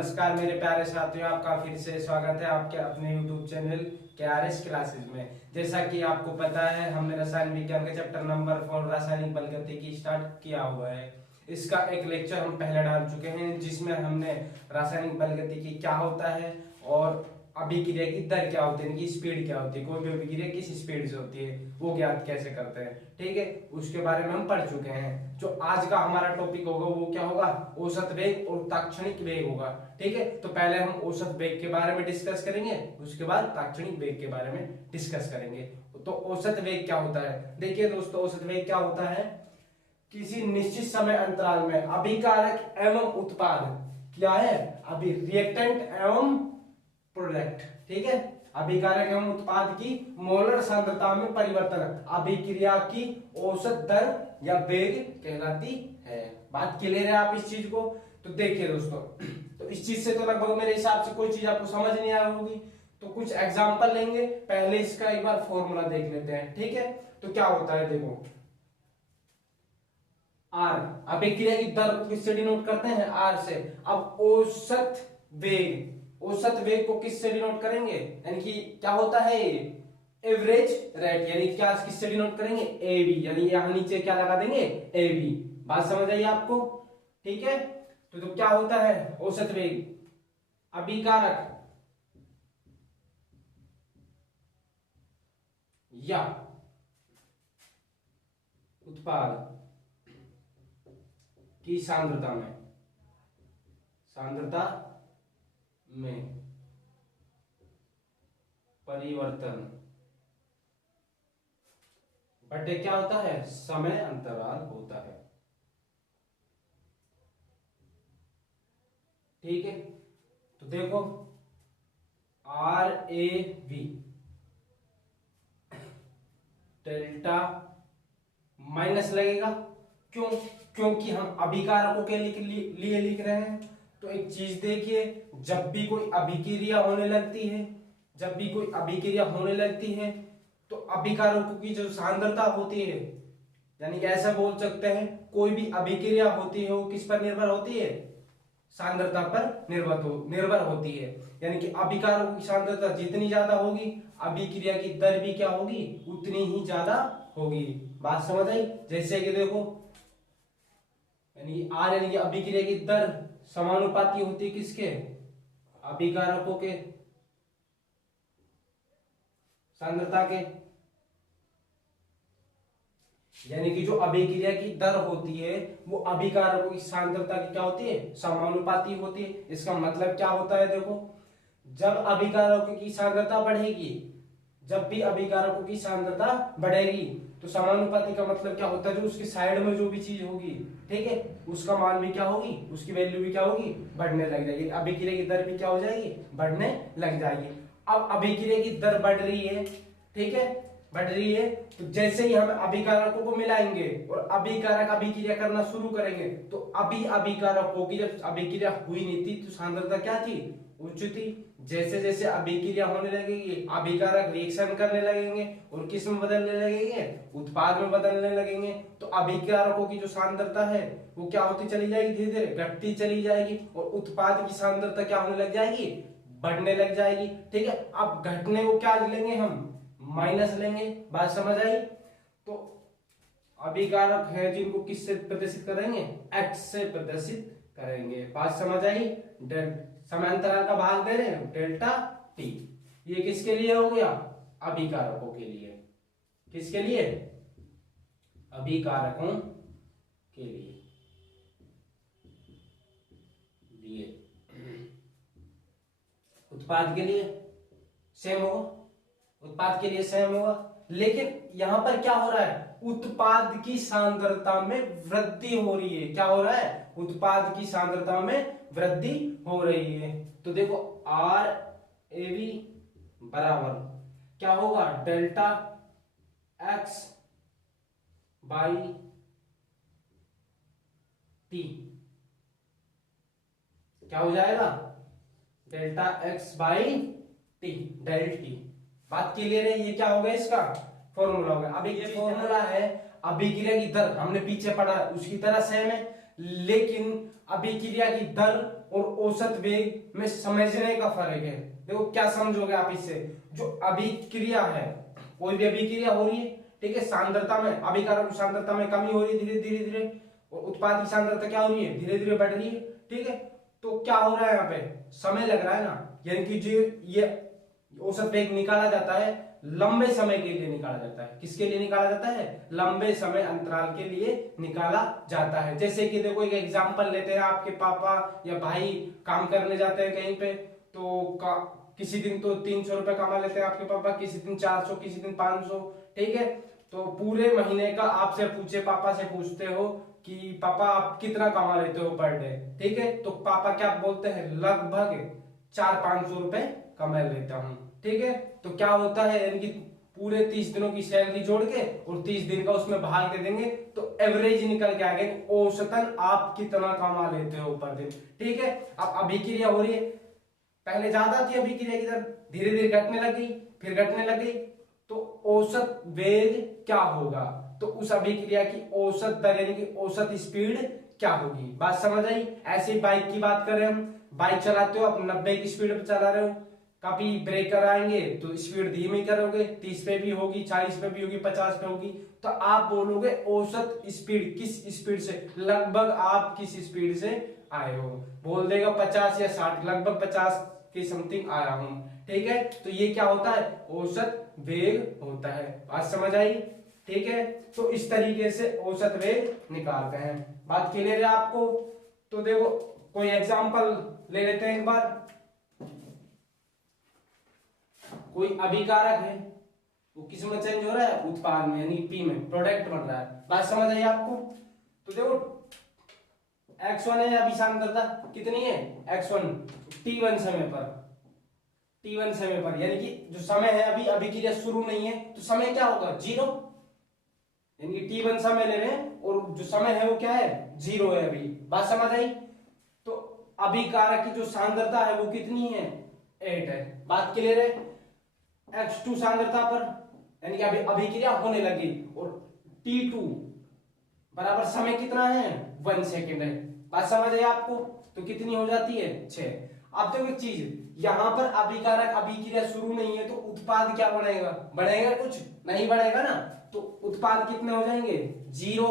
नमस्कार मेरे प्यारे साथियों, आपका फिर से स्वागत है आपके अपने YouTube चैनल KRS क्लासेस में। जैसा कि आपको पता है, हमने रसायन विज्ञान के चैप्टर नंबर 4 रासायनिक बल गतिकी स्टार्ट किया हुआ है। इसका एक लेक्चर हम पहले डाल चुके हैं, जिसमें हमने रासायनिक बल गतिकी क्या होता है और अभिक्रिया की दर क्या होती है, इनकी स्पीड क्या होती है, कोई भी अभिक्रिया किस स्पीड से होती है वो ज्ञात कैसे करते हैं। ठीक है, उसके बारे में हम पढ़ चुके हैं। जो आज का हमारा टॉपिक होगा वो क्या होगा, औसत वेग और ताक्षणिक वेग होगा। ठीक है, तो पहले हम औसत वेग के बारे में डिस्कस करेंगे, उसके बाद ताक्षणिक वेग के बारे में डिस्कस करेंगे। तो औसत वेग क्या होता है, देखिए दोस्तों, औसत वेग क्या होता है, किसी निश्चित समय अंतराल में अभिकारक एवं उत्पाद क्या है, अभी रिएक्टेंट एवं प्रोडक्ट। ठीक है, अभिकारक एवं उत्पाद की मोलर सांद्रता में परिवर्तन अभिक्रिया की औसत दर या वेग कहलाती है। बात क्लियर है आप इस चीज को? तो देखिए दोस्तों, तो इस चीज से तो लगभग मेरे हिसाब से कोई चीज आपको समझ नहीं आ रही होगी, तो कुछ एग्जांपल लेंगे। पहले इसका एक बार फॉर्मूला देख लेते हैं। ठीक है, तो क्या होता है, देखो आर, अभिक्रिया की दर को किससे डिनोट करते हैं, आर से। अब औसत वेग, औसत वेग को किससे डिनोट करेंगे, यानी कि क्या होता है एवरेज रेट, यानी क्या किससे डिनोट करेंगे, ए बी, यानी यहां नीचे क्या लगा देंगे, ए बी। बात समझ आई आपको? ठीक है, तो क्या होता है औसत वेग, अभिकारक या उत्पाद की सांद्रता में परिवर्तन बटे क्या होता है, समय अंतराल होता है। ठीक है, तो देखो R A V delta minus लगेगा, क्यों? क्योंकि हम अभिकारकों के लिए लिख रहे हैं। तो एक चीज देखिए, जब भी कोई अभिक्रिया होने लगती है, जब भी कोई अभिक्रिया होने लगती है तो अभिकारकों की जो सांद्रता होती है, यानी कि ऐसा बोल सकते हैं कोई भी अभिक्रिया होती है वो किस पर निर्भर होती है, सांद्रता पर निर्भर होती है। यानी कि अभिकारकों की सांद्रता जितनी ज्यादा होगी, अभिक्रिया की दर भी क्या होगी, उतनी ही ज्यादा होगी। बात समझ आई? जैसे कि देखो, यानी आर यानी कि अभिक्रिया की दर समानुपाती होती है किसके, अभिकारकों के सांद्रता के। यानी कि जो अभिक्रिया की दर होती है वो अभिकारकों की सांद्रता की क्या होती है, समानुपाती होती है। इसका मतलब क्या होता है, देखो जब अभिकारकों की सांद्रता बढ़ेगी, जब भी अभिकारकों की सांद्रता बढ़ेगी तो समानुपाती का मतलब क्या होता है, जो उसके साइड में जो भी चीज होगी, ठीक है, उसका मान भी क्या होगी, उसकी वैल्यू भी क्या होगी, बढ़ने लग जाएगी। अभिक्रिया की दर भी क्या हो जाएगी, बढ़ने लग जाएगी। अब अभिक्रिया की दर बढ़ रही है, ठीक है, बढ़ रही है, तो जैसे ही हम अभिकारकों को मिलाएंगे और अभिकारक अभिक्रिया करना शुरू करेंगे, तो अभिकारकों की जब अभिक्रिया हुई नहीं थी तो सांद्रता क्या थी, उच्च थी। जैसे जैसे अभिक्रिया होने लगेगी, अभिकारक रिएक्शन करने लगेंगे और किस में बदलने लगेंगे, उत्पाद में बदलने लगेंगे, तो अभिकारकों की जो सांद्रता है वो क्या होती चली जाएगी, धीरे धीरे घटती चली जाएगी और उत्पाद की सांद्रता क्या होने लग जाएगी, बढ़ने लग जाएगी। ठीक है, अब घटने को क्या लेंगे हम, माइनस लेंगे। बात समझ आई? तो अभिकारक है जिनको किससे प्रदर्शित करेंगे, एक्स से प्रदर्शित करेंगे। बात समझ आई? समय अंतराल का भाग दे रहे हैं डेल्टा टी, ये किसके लिए हो गया, अभिकारकों के लिए। किसके लिए, अभिकारकों के लिए। उत्पाद के लिए सेम होगा, उत्पाद के लिए सेम होगा, लेकिन यहां पर क्या हो रहा है, उत्पाद की सांद्रता में वृद्धि हो रही है। क्या हो रहा है, उत्पाद की सांद्रता में वृद्धि हो रही है। तो देखो आर ए बी बराबर क्या होगा, डेल्टा एक्स बाई टी। क्या हो जाएगा, delta x by t, del t. बात क्लियर है? ये क्या हो गया, इसका फॉर्मूला हो गया। अभी ये फॉर्मूला है, अभिक्रिया की दर हमने पीछे पढ़ा उसकी तरह सेम है, लेकिन अभिक्रिया की दर और औसत वेग में समझने का फर्क है। देखो क्या समझोगे आप इससे, जो अभिक्रिया है, कोई भी अभिक्रिया हो रही है, ठीक है, सांद्रता में, अभिकारक सांद्रता में कमी हो रही है धीरे धीरे धीरे, और उत्पाद की सांद्रता क्या हो रही है, धीरे धीरे बढ़ रही है, ठीक है। तो क्या हो रहा है यहाँ पे, समय लग रहा है ना, यानी कि जो ये औसत वेग निकाला जाता है लंबे समय के लिए निकाला जाता है। किसके लिए निकाला जाता है, लंबे समय अंतराल के लिए निकाला जाता है। जैसे कि देखो एक एग्जांपल लेते हैं, आपके पापा या भाई काम करने जाते हैं कहीं पे, तो किसी दिन तो 300 रुपए कमा लेते हैं आपके पापा, किसी दिन 400, किसी दिन 500, ठीक है। तो पूरे महीने का आपसे पूछे, पापा से पूछते हो कि पापा आप कितना कमा लेते हो पर डे, ठीक है, तो पापा क्या बोलते हैं, लगभग 400-500 रुपए कमा लेता हूँ, ठीक है। तो क्या होता है, यानी कि पूरे 30 दिनों की सैलरी जोड़ के और 30 दिन का उसमें भाग दे देंगे, तो एवरेज निकल के आ गए, औसतन आप कितना कमा लेते हो पर दिन, ठीक है। अब अभिक्रिया हो रही है, पहले ज्यादा थी अभिक्रिया की दर, धीरे धीरे घटने लगी, फिर घटने लगी, तो औसत वेग क्या होगा, तो उस अभिक्रिया की औसत दर यानी कि औसत स्पीड क्या होगी। बात समझ आई। ऐसे बाइक की बात करें हम, बाइक चलाते हो, आप 90 की स्पीड पे चला रहे हो, कभी ब्रेकर आएंगे तो स्पीड धीमी करोगे, 30 पे भी होगी, 40 पे भी होगी, 50 पे होगी, तो आप बोलोगे औसत स्पीड, किस स्पीड से, लगभग आप किस स्पीड से आए हो, बोल देगा 50 या 60, लगभग 50 के समथिंग आया हूं, ठीक है। तो ये क्या होता है, औसत वेग होता है। बात समझ आई, ठीक है। तो इस तरीके से औसत वेग निकालते हैं। बात क्लियर है आपको। तो देखो कोई एग्जांपल ले लेते हैं एक बार। कोई अभिकारक है, वो किस में चेंज हो रहा है, उत्पाद में, यानी पी में, प्रोडक्ट बन रहा है। बात समझ आई आपको। तो देखो x1 है, अभी सांद्रता कितनी है, x1, t1 समय पर, t1 समय पर, यानी कि जो समय है अभी अभिक्रिया शुरू नहीं है, तो समय क्या होगा, 0, यानी कि t1 समय ले रहे हैं और जो समय है वो क्या है, 0 है अभी। बात समझ आई। तो अभिकारक की जो सांद्रता है वो कितनी है, 8 है। बात क्लियर है। x2 सांद्रता पर, यानी कि अभी अभिक्रिया होने लगी, और t2 बराबर समय कितना है, 1 सेकेंड है। बात समझ आई आपको। तो कितनी हो जाती है, 6। अब देखो एक चीज, यहां पर अभिकारक अभिक्रिया शुरू नहीं है, तो उत्पाद क्या बढ़ेगा, बढ़ेगा कुछ नहीं बढ़ेगा ना, तो उत्पाद कितने हो जाएंगे, 0।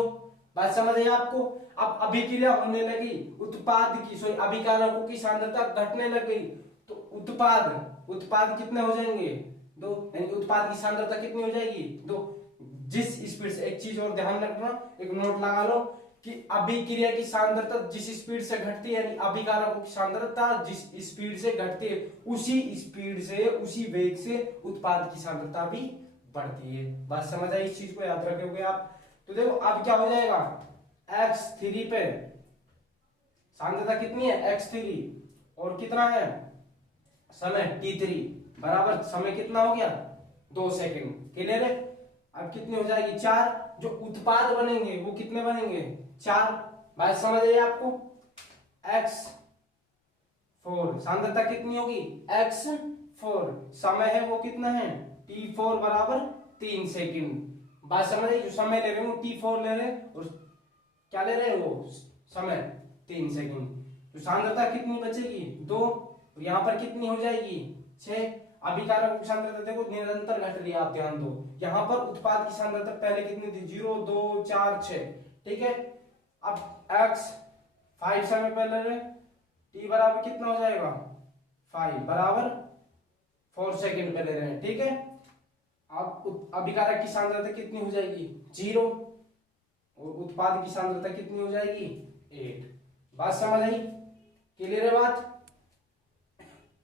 बात समझ आई आपको। अब अभिक्रिया होने लगी, उत्पाद की, सॉरी, अभिकारकों की सांद्रता घटने लग गई, तो उत्पाद कितने हो जाएंगे, 2, यानी उत्पाद की सांद्रता कितनी हो जाएगी, 2। जिस स्पीड से, एक चीज और ध्यान रखना, एक नोट लगा लो कि अभिक्रिया की सांद्रता जिस स्पीड से घटती है, यानी अभिकारकों की सांद्रता जिस स्पीड से घटती है, उसी स्पीड से, उसी वेग से उत्पाद की सांद्रता भी बढ़ती है। बात समझ आई, इस चीज को याद रखोगे आप। तो देखो अब क्या हो जाएगा, x3 पे सांद्रता कितनी है, x3, और कितना है समय, t3, बराबर समय कितना हो गया, 2 सेकेंड। क्लियर है। अब कितनी हो जाएगी, 4। जो उत्पाद बनेंगे वो कितने बनेंगे, 4। बात समझ आई आपको। x4 सांद्रता कितनी होगी, x4, समय है वो कितना है, t4 बराबर 3 सेकेंड। बात समझ आई। जो समय ले रहे हैं वो t4 ले रहे हैं, और क्या ले रहे हैं वो समय, 3 सेकेंड। तो सांद्रता कितनी बचेगी, 2, और यहां पर कितनी हो जाएगी, 6। अभिकारक की सांद्रता देखो निरंतर घट रही है, आप ध्यान दो। यहां पर उत्पाद की सांद्रता पहले कितनी थी, 0, 2, 4, 6, ठीक है। अब x5 समय पहले रहे, t बराबर कितना हो जाएगा, 5 बराबर 4 सेकेंड पे ले रहे हैं, ठीक है। अब अभिकारक की सांद्रता कितनी हो जाएगी, 0, और उत्पाद की सांद्रता कितनी हो जाएगी, 8। बात समझ आई, क्लियर है बात।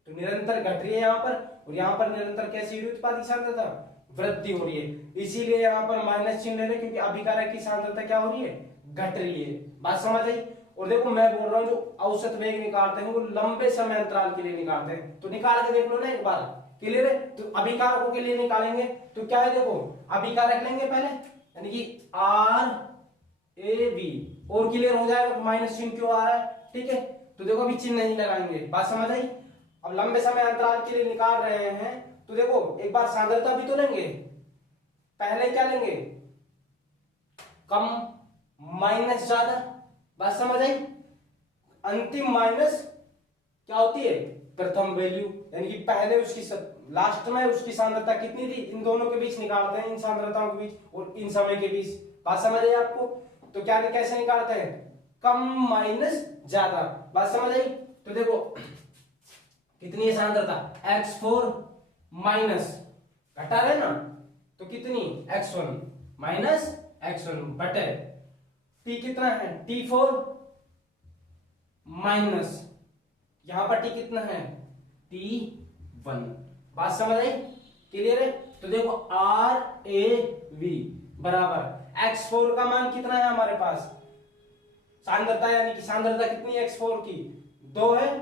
तो निरंतर घट रही है यहाँ पर, और यहाँ पर निरंतर कैसी हो रही है, उत्पाद की सांद्रता वृद्धि हो रही है, इसीलिए यहाँ पर माइनस चिन्ह ले रहे, क्योंकि अभिकारक की सांद्रता क्या हो रही है, घट रही है। बात समझ आई। और देखो मैं बोल रहा हूँ जो औसत वेग निकालते हैं वो लंबे समय अंतराल के लिए निकालते हैं, तो निकाल के देख लो ना एक बार। क्लियर है। तो अभिकारकों के लिए निकालेंगे तो क्या है, देखो अभिकारक लेंगे पहले, यानी कि RAB, और क्लियर हो जाएगा माइनस चिन्ह क्यों आ रहा है, ठीक है। तो देखो अभी चिन्ह नहीं लगाएंगे। बात समझ आई। अब लंबे समय अंतराल के लिए निकाल रहे हैं, तो देखो एक बार सांद्रता भी तो लेंगे, पहले क्या लेंगे, कम माइनस ज्यादा। बात समझ आई। अंतिम माइनस क्या होती है, प्रथम वैल्यू, यानी कि पहले उसकी लास्ट में उसकी सांद्रता कितनी थी, इन दोनों के बीच निकालते हैं, इन सांद्रताओं के बीच और इन समय के बीच। बात समझ आई आपको? तो क्या कैसे निकालते हैं, कम माइनस ज्यादा। बात समझ आई? तो देखो कितनी है सांद्रता, x4 माइनस, घटा रहे ना, तो कितनी x1 माइनस x1 बटे t कितना है, t4 माइनस, यहां पर t कितना है, t1। बात समझ आई, क्लियर है? तो देखो RAV बराबर x4 का मान कितना है हमारे पास, सांद्रता, यानी कि सांद्रता कितनी है x4 की, 2 है,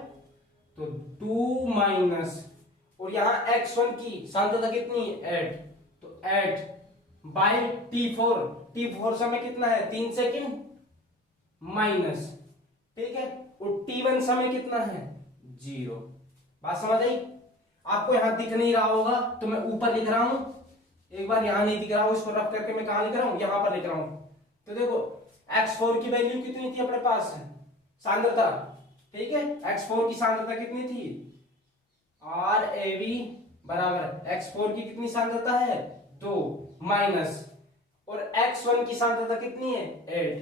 तो 2 माइनस, और यहां x1 की सांद्रता कितनी है 8, तो 8 बाय t4 समय कितना है 3 सेकंड माइनस, ठीक है, और t1 समय कितना है 0। बात समझ आई? आपको यहां दिख नहीं रहा होगा तो मैं ऊपर लिख रहा हूं, एक बार यहां नहीं दिख रहा हूं, इसको रफ करके मैं कहां लिख रहा हूं, यहां पर लिख रहा हूं। तो देखो x4 की वैल्यू कितनी थी अपने पास, सांद्रता, ठीक है, x4 की सांद्रता कितनी थी, RAV बराबर x4 की कितनी सांद्रता है 2 माइनस, और x1 की सांद्रता कितनी है 8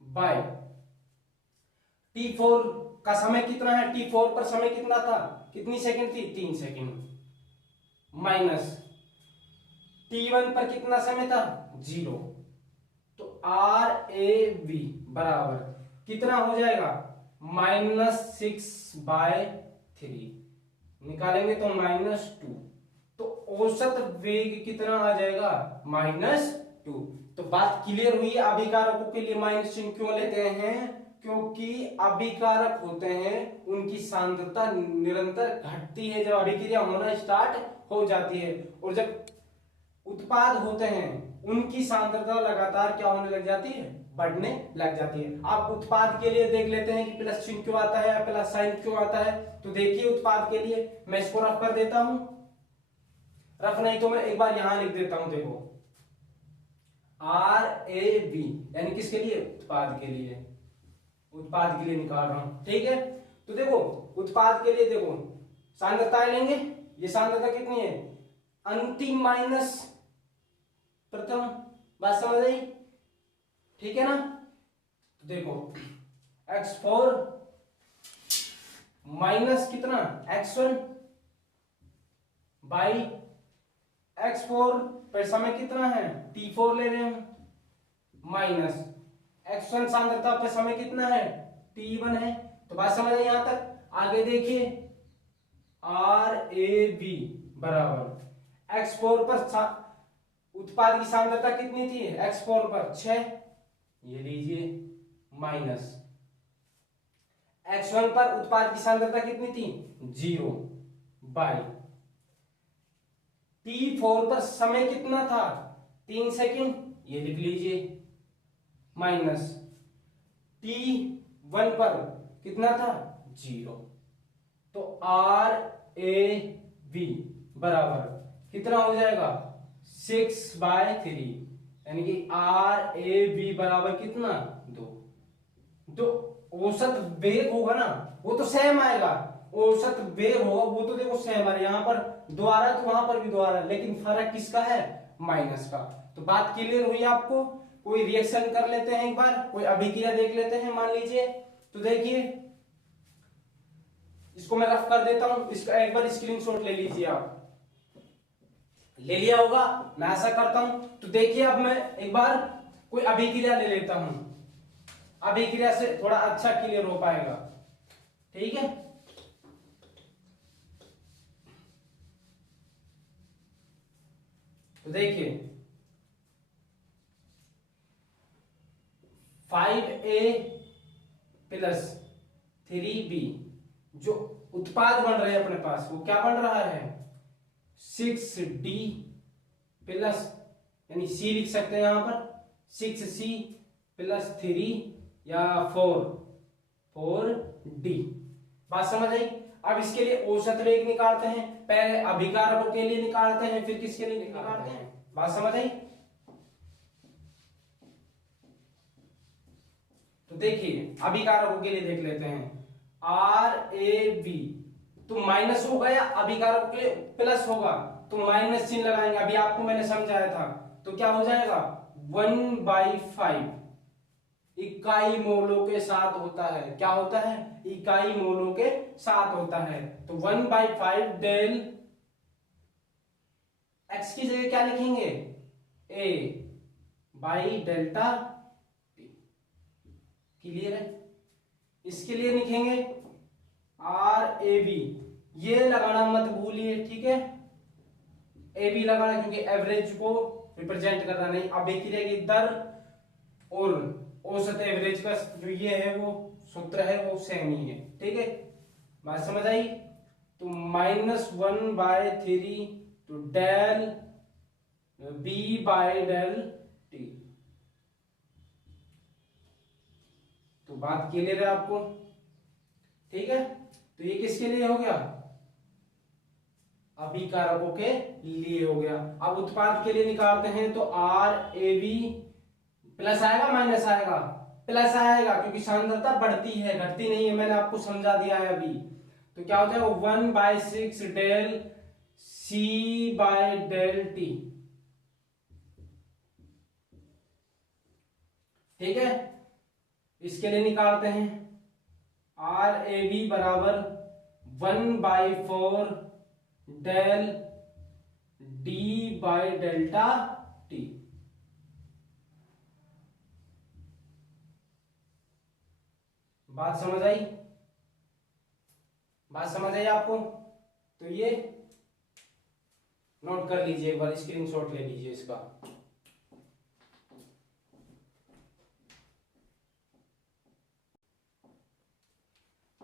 बाय t4 का समय कितना है, t4 पर समय कितना था, कितनी सेकंड थी 3 सेकंड माइनस t1 पर कितना समय था 0। तो RAV बराबर कितना हो जाएगा, -6/3 निकालेंगे तो -2, तो औसत वेग कितना आ जाएगा -2। तो बात क्लियर हुई। अभिकारकों के लिए माइनस चिन्ह क्यों लेते हैं, क्योंकि अभिकारक होते हैं उनकी सांद्रता निरंतर घटती है जब अभिक्रिया होना स्टार्ट हो जाती है, और जब उत्पाद होते हैं उनकी सांद्रता लगातार क्या होने लग जाती है, बढ़ने लग जाती है। आप उत्पाद के लिए देख लेते हैं कि प्लस चिन्ह क्यों आता है, प्लस साइन क्यों आता है। तो देखिए उत्पाद के लिए मैं इसको रफ कर देता हूं, रफ नहीं तो मैं एक बार यहां लिख देता हूं, देखो RAV यानी किसके लिए, उत्पाद के लिए, उत्पाद के लिए निकाल रहा हूं, ठीक है। तो देखो उत्पाद के लिए देखो सांद्रताएं लेंगे, ये सांद्रता कितनी है, अंतिम माइनस प्रथम। बात समझ आई, ठीक है ना। तो देखो x4 माइनस कितना x1 बाई x4 पर समय कितना है t4 ले रहे हैं, माइनस x1 सांद्रता पर समय कितना है t1 है। तो बात समझ आई यहां तक। आगे देखिए RAV बराबर x4 पर उत्पाद की सांद्रता कितनी थी x4 पर 6, ये लीजिए, माइनस x1 पर उत्पाद की सांद्रता कितनी थी 0 बाई t4 पर समय कितना था 3 सेकंड, ये लिख लीजिए, माइनस t1 पर कितना था 0। तो RAV बराबर कितना हो जाएगा 6/3, यानी कि RAV बराबर कितना 2। जो औसत वेग होगा ना वो तो सेम आएगा, औसत वेग होगा वो तो देखो सेम आ रहा है, यहां पर द्वारा तो वहां पर भी द्वारा, लेकिन फर्क किसका है, माइनस का। तो बात क्लियर हुई आपको। कोई रिएक्शन कर लेते हैं एक बार, कोई अभिक्रिया देख लेते हैं मान लीजिए। तो देखिए इसको मैं रफ कर देता हूं, इसका एक बार स्क्रीनशॉट ले लीजिए, आप ले लिया होगा मैं आशा करता हूं। तो देखिए अब मैं एक बार कोई अभिक्रिया ले लेता हूं, अभिक्रिया से थोड़ा अच्छा क्लियर हो पाएगा, ठीक है। तो देखिए 5A प्लस 3B जो उत्पाद बन रहे हैं अपने पास वो क्या बन रहा है 6D प्लस, यानी C लिख सकते हैं यहां पर 6C प्लस 3 या 4D। बात समझ आई। अब इसके लिए औसत वेग निकालते हैं, पहले अभिकारकों के लिए निकालते हैं फिर किसके लिए निकालते हैं। बात समझ आई। तो देखिए अभिकारकों के लिए देख लेते हैं। RAB, तो माइनस होगा या अभिकारक के प्लस होगा, तो माइनस चिन्ह लगाएंगे, अभी आपको मैंने समझाया था। तो क्या हो जाएगा 1/5 इकाई मोलों के साथ होता है। क्या होता है? इकाई मोलों के साथ होता है। तो 1/5 डेल एक्स की जगह क्या लिखेंगे? A by delta T. Clear है? इसके लिए लिखेंगे RAB, ये लगाना मत भूलिए, ठीक है? AB लगाना, क्योंकि एवरेज को रिप्रेजेंट करना नहीं। अब एक क्रिया की दर और औसत एवरेज का जो ये है वो सूत्र है वो सेम ही है, ठीक है? बात समझ आई? तो -1/3 तो del B by del t. तो बात क्लियर है आपको? ठीक है, तो ये किसके लिए हो गया? अभिकारकों के लिए हो गया। अब उत्पाद के लिए निकालते हैं, तो RAB प्लस आएगा माइनस आएगा? प्लस आएगा, क्योंकि सांद्रता बढ़ती है घटती नहीं है, मैंने आपको समझा दिया है अभी। तो क्या हो जाएगा 1/6 del C by del t. ठीक है, इसके लिए निकालते हैं RAB बराबर 1/4 del D by delta t. बात समझ आई? बात समझ आई आपको? तो ये नोट कर लीजिए, एक बार स्क्रीनशॉट ले लीजिए इसका।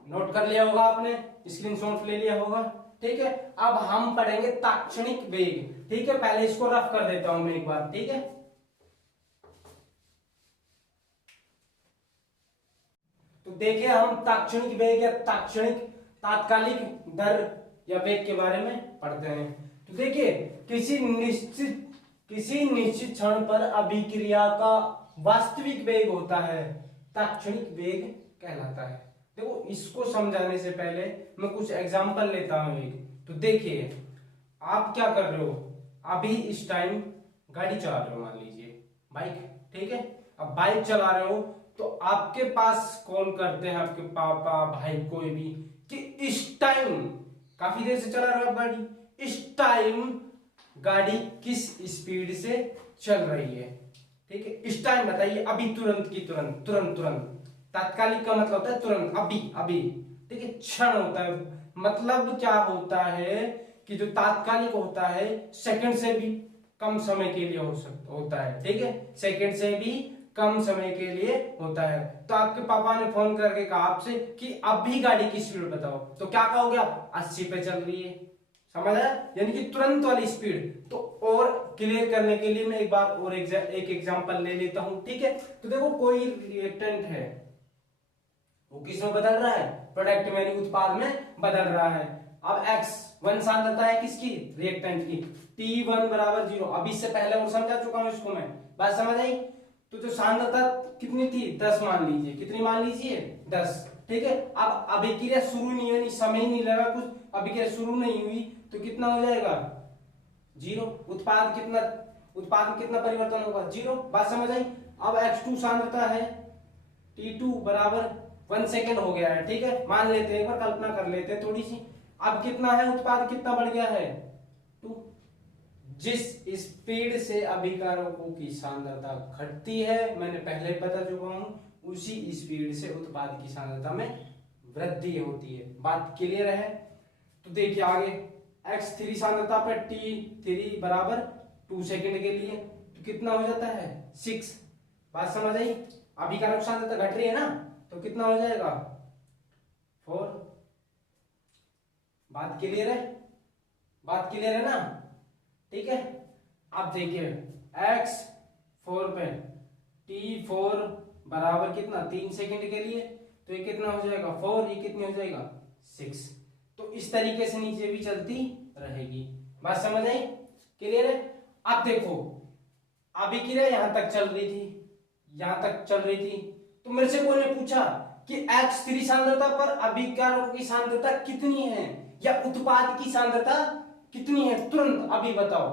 नोट कर लिया होगा आपने, स्क्रीनशॉट ले लिया होगा, ठीक है? अब हम पढ़ेंगे ताक्षणिक वेग, ठीक है? पहले इसको रफ कर देता हूं मैं एक बार, ठीक है? तो देखिए, हम ताक्षणिक वेग या ताक्षणिक तात्कालिक दर या वेग के बारे में पढ़ते हैं। तो देखिए, किसी निश्चित क्षण पर अभिक्रिया का वास्तविक वेग होता है, ताक्षणिक वेग कहलाता है। देखो, इसको समझाने से पहले मैं कुछ एग्जांपल लेता हूं एक। तो देखिए, आप क्या कर रहे हो? अभी इस टाइम गाड़ी चला रहे हो, मान लीजिए बाइक, ठीक है? अब बाइक चला रहे हो, तो आपके पास कॉल करते हैं आपके पापा, भाई, कोई भी, कि इस टाइम काफी देर से चला रहे हो आप गाड़ी, इस टाइम गाड़ी किस स्पीड से चल रही है, ठीक है? इस टाइम बताइए, अभी, तुरंत की तुरंत, तुरंत तुरंत। तात्कालिक का मतलब होता है तुरंत, अभी अभी, ठीक है? क्षण होता है, मतलब क्या होता है कि जो तात्कालिक होता है सेकंड से भी कम समय के लिए होता है, ठीक है? सेकंड से भी कम समय के लिए होता है। तो आपके पापा ने फोन करके कहा आपसे कि अभी गाड़ी की स्पीड बताओ, तो क्या कहोगे आप? 80 पे चल रही है। समझ आया? यानी कि तुरंत वाली स्पीड। तो और क्लियर करने के लिए मैं एक बार और एक एग्जांपल ले लेता हूं, ठीक है? तो देखो, कोई रिएक्टेंट है, वो किसमें बदल रहा है? प्रोडक्ट में, उत्पाद में बदल रहा है। अब X1 सांद्रता है किसकी? रिएक्टेंट की। T1 बराबर 0। अब इससे पहले और समझा चुका हूं इसको मैं, बात समझ आई? तो जो सांद्रता कितनी थी? 10 मान लीजिए। कितनी मान लीजिए? 10, ठीक है? अब अभिक्रिया शुरू नहीं हुई, समय नहीं लगा कुछ, अभिक्रिया शुरू नहीं हुई, तो कितना हो जाएगा? 0। उत्पाद में कितना परिवर्तन होगा? 0। बात समझ आई? अब X2 सांद्रता है, T2 बराबर 1 सेकेंड हो गया है, ठीक है? मान लेते हैं, एक बार कल्पना कर लेते हैं थोड़ी सी। अब कितना है? उत्पाद कितना बढ़ गया है? 2। जिस स्पीड से अभिकारकों की सांद्रता घटती है, मैंने पहले बता चुका हूं, उसी स्पीड से उत्पाद की सांद्रता में वृद्धि होती है। बात क्लियर है? तो देखिए आगे, X3 सांद्रता पर T3 बराबर 2 सेकेंड के लिए, तो कितना हो जाता है? 6। बात समझ आई? अभिकारक सांद्रता घट रही है ना, तो कितना हो जाएगा? 4। बात क्लियर है? बात क्लियर है ना? ठीक है? अब देखिए, X4 पे T4 बराबर कितना? 3 सेकेंड के लिए, तो ये कितना हो जाएगा? 4। ये कितनी हो जाएगा? 6। तो इस तरीके से नीचे भी चलती रहेगी। बात समझ आई? क्लियर है? अब देखो, अभिक्रिया यहां तक चल रही थी, यहां तक चल रही थी, तो मेरे से कोई ने पूछा कि X3 सांद्रता पर अभिकारकों की सांद्रता कितनी है या उत्पाद की सांद्रता कितनी है, तुरंत अभी बताओ।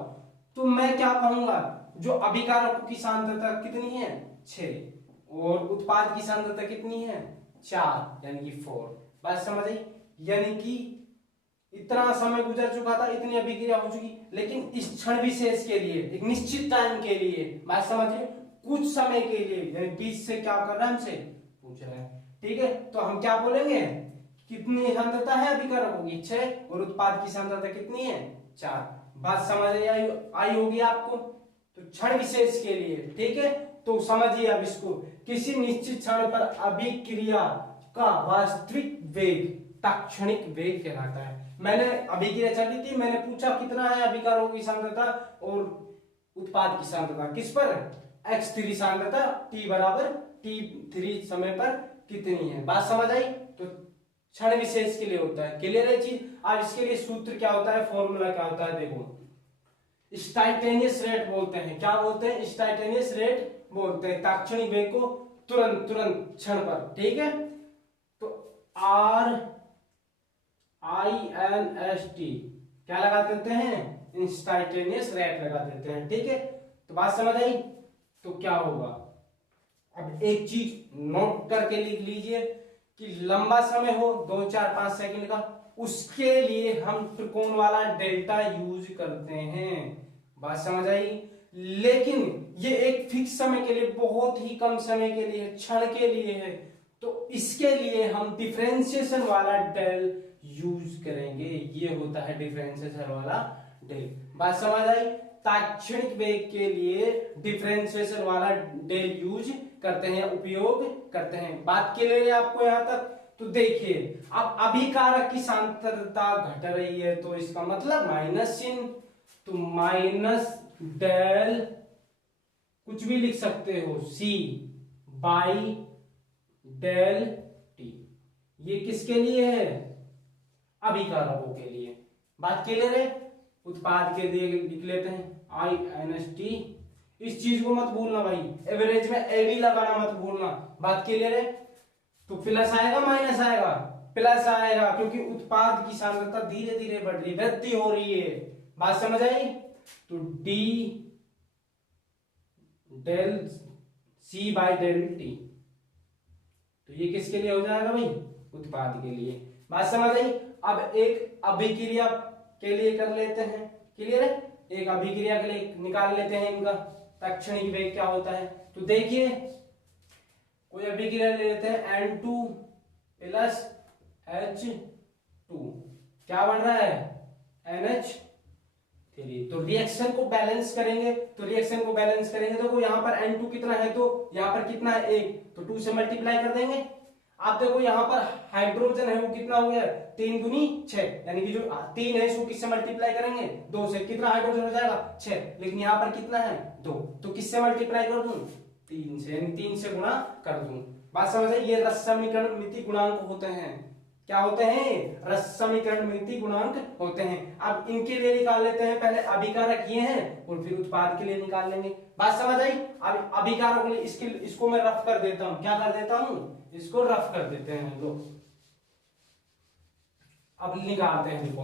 तो मैं क्या कहूंगा, जो अभिकारकों की सांद्रता कितनी है 6 और उत्पाद की सांद्रता कितनी है 4 यानी कि 4। बात समझ आई? यानी कि इतना समय गुजर चुका था, इतनी अभिक्रिया हो चुकी, लेकिन इस क्षण विशेष के लिए, एक निश्चित टाइम के लिए, बात समझिए, कुछ समय के लिए, यानी बीच से क्या कर रहा है, हमसे पूछ रहा है। ठीक है, तो हम क्या बोलेंगे, कितनी सांद्रता है अभिकारकों की 6 और उत्पाद की सांद्रता कितनी है 4। बात समझ आई होगी आपको? तो क्षण विशेष के लिए, ठीक है, तो समझिए अब इसको, किसी निश्चित क्षण पर अभिक्रिया का वास्तविक वेग तात्क्षणिक वेग कहलाता है। मैंने अभिक्रिया चली थी, मैंने पूछा कितना है अभिकारकों की सांद्रता और उत्पाद की सांद्रता, किस पर, X3 सांद्रता t बराबर t3 समय पर कितनी है। बात समझ आई? तो क्षण विशेष के लिए होता है, क्लियर है चीज। अब इसके लिए सूत्र क्या होता है, फॉर्मूला क्या होता है, देखो, इंस्टैन्टेनियस रेट बोलते हैं। क्या बोलते हैं, इंस्टैन्टेनियस रेट बोलते हैं तात्क्षणिक वेग को, तुरंत तुरंत क्षण पर। ठीक है, तो RINST क्या लगा देते हैं, इंस्टैन्टेनियस रेट लगा देते हैं। ठीक है, तो बात समझ आई? तो क्या होगा, अब एक चीज नोट करके लिख लीजिए कि लंबा समय हो 2 4 5 सेकंड का, उसके लिए हम त्रिकोण वाला डेल्टा यूज करते हैं। बात समझ आई? लेकिन ये एक फिक्स समय के लिए, बहुत ही कम समय के लिए, क्षण के लिए है, तो इसके लिए हम डिफरेंशिएशन वाला डेल यूज करेंगे। ये होता है डिफरेंशिएशन वाला डेल। बात समझ आई? तात्क्षणिक वेग के लिए डिफरेंशिएशन वाला डेल यूज करते हैं, उपयोग करते हैं। बात के लिए आपको यहां तक? तो देखिए, अब अभिकारक की सांद्रता घट रही है, तो इसका मतलब माइनस चिन्ह, तो माइनस डेल कुछ भी लिख सकते हो, C बाई डेल T। ये किसके लिए है, अभिकारकों के लिए। बात क्लियर है? उत्पाद के लिए लिख लेते हैं INST। इस चीज को मत भूलना भाई, एवरेज में AB लगाना मत भूलना। बात क्लियर है? तो प्लस आएगा माइनस आएगा, प्लस आएगा, क्योंकि उत्पाद की सांद्रता धीरे धीरे बढ़ रही, वृद्धि हो रही है। बात समझ आई? तो D del C by del T, तो ये किसके लिए हो जाएगा भाई, उत्पाद के लिए। बात समझ आई? अब एक अभिक्रिया के लिए कर लेते हैं, क्लियर है? एक अभिक्रिया के लिए निकाल लेते हैं इनका तात्क्षणिक वेग क्या होता है। तो देखिए, कोई अभिक्रिया ले लेते हैं, N2 प्लस H2 क्या बन रहा है, NH3। तो रिएक्शन को बैलेंस करेंगे, देखो यहां पर N2 कितना है, तो यहां पर कितना है 1, तो 2 से मल्टीप्लाई कर देंगे। आप देखो यहां पर हाइड्रोजन है वो कितना हो गया, 3 दूनी 6, यानी कि जो 3 है इसको किससे मल्टीप्लाई करेंगे, 2 से, कितना हाइड्रोजन हो जाएगा 6, लेकिन यहाँ पर कितना है 2, तो किससे मल्टीप्लाई कर दूं, 3 से, यानी 3 से गुणा कर दूं। बात समझ आई? ये रस समीकरण मिति गुणांक होते हैं। क्या होते हैं, रस समीकरण मिति गुणांक होते हैं। अब इनके लिए निकाल लेते हैं, पहले अभिकारक ये हैं और फिर उत्पाद के लिए निकाल लेंगे। बात समझ आई? अब अभिकारक के लिए इसको मैं रफ कर देता हूं, क्या कर देता हूं, इसको रफ कर देते हैं हम लोग। अब निकालते हैं, देखो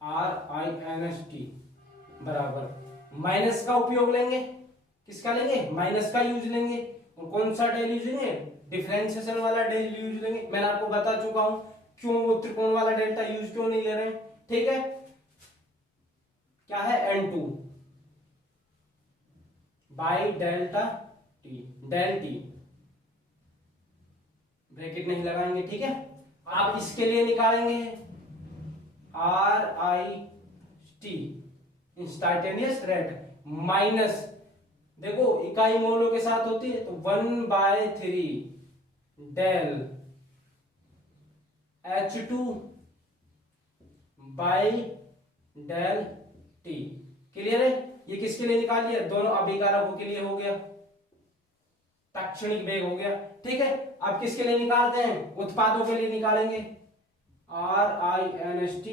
RINST बराबर माइनस का उपयोग लेंगे, किसका लेंगे, माइनस का यूज लेंगे, और कौन सा डेल यूज लेंगे, डिफरेंशिएशन वाला डेल यूज लेंगे। मैंने आपको बता चुका हूं क्यों वो त्रिकोण वाला डेल्टा यूज क्यों नहीं ले रहे हैं। ठीक है, क्या है, N2 by delta T, del T, bracket नहीं लगाएंगे। ठीक है, आप इसके लिए निकालेंगे RIT इंस्टैन्टेनियस रेट माइनस, देखो इकाई मोलों के साथ होती है, तो 1/3 del H2 by del T। Clear है? ये किसके लिए निकाल लिया, दोनों अभिकारकों के लिए हो गया, तात्क्षणिक वेग हो गया। ठीक है, अब किसके लिए निकालते हैं, उत्पादों के लिए निकालेंगे, RINST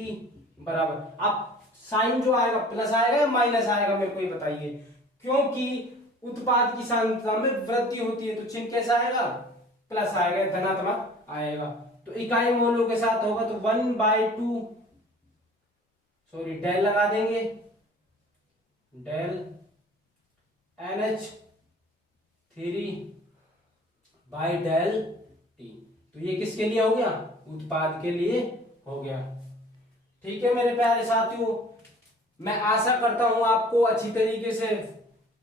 बराबर, अब साइन जो आएगा प्लस आएगा या माइनस आएगा, मेरे को ये बताइए, क्योंकि उत्पाद की सांद्रता में वृद्धि होती है तो चिन्ह कैसा आएगा, प्लस आएगा, धनात्मक आएगा। तो इकाई मोलों के साथ होगा तो 1/2, सॉरी डेल लगा देंगे, डेल NH3/डेल T। तो ये किसके लिए हो गया, उत्पाद के लिए हो गया। ठीक है मेरे प्यारे साथियों, मैं आशा करता हूं आपको अच्छी तरीके से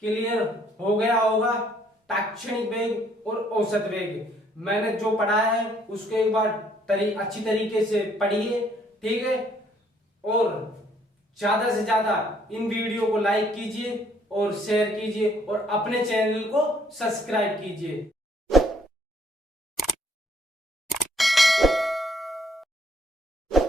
क्लियर हो गया होगा। ताक्षणिक वेग और औसत वेग मैंने जो पढ़ाया है उसको एक बार अच्छी तरीके से पढ़िए, ठीक है। और ज्यादा से ज्यादा इन वीडियो को लाइक कीजिए और शेयर कीजिए और अपने चैनल को सब्सक्राइब कीजिए।